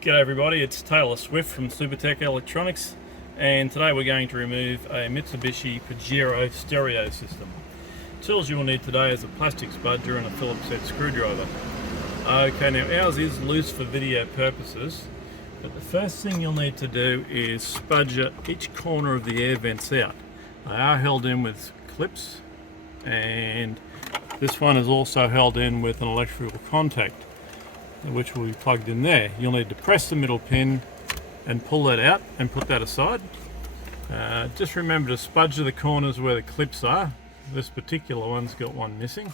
G'day everybody, it's Taylor Swift from Supertech Electronics, and today we're going to remove a Mitsubishi Prado Stereo system. Tools you will need today is a plastic spudger and a Phillips head screwdriver. Okay, now ours is loose for video purposes, but the first thing you'll need to do is spudger each corner of the air vents out. They are held in with clips, and this one is also held in with an electrical contact, which will be plugged in there. You'll need to press the middle pin and pull that out and put that aside. Just remember to spudger the corners where the clips are. This particular one's got one missing.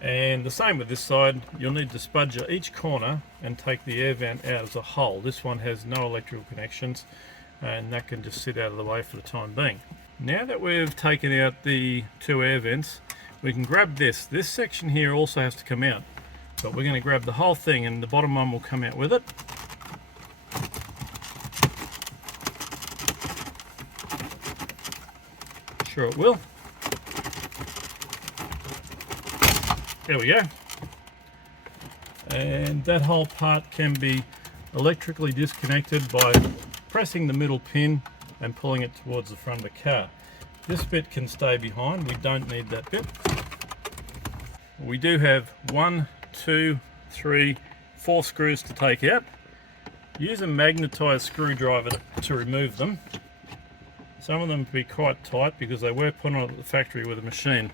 And the same with this side. You'll need to spudger each corner and take the air vent out as a whole. This one has no electrical connections, and that can just sit out of the way for the time being. Now that we've taken out the two air vents, we can grab this. This section here also has to come out. But we're going to grab the whole thing, and the bottom one will come out with it. Sure it will. There we go. And that whole part can be electrically disconnected by pressing the middle pin and pulling it towards the front of the car. This bit can stay behind. We don't need that bit. We do have 1, 2, 3, 4 screws to take out. Use a magnetized screwdriver to remove them. Some of them can be quite tight because they were put on at the factory with a machine.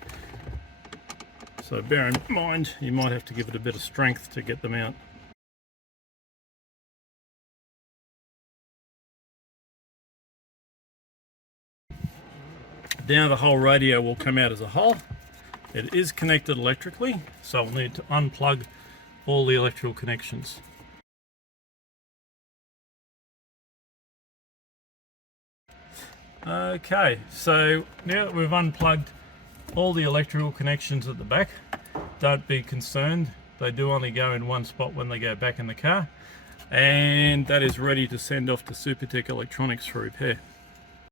So bear in mind, you might have to give it a bit of strength to get them out. Now the whole radio will come out as a whole. It is connected electrically, so we'll need to unplug all the electrical connections. Okay, so now that we've unplugged all the electrical connections at the back, don't be concerned, they do only go in one spot when they go back in the car, and that is ready to send off to Supertech Electronics for repair.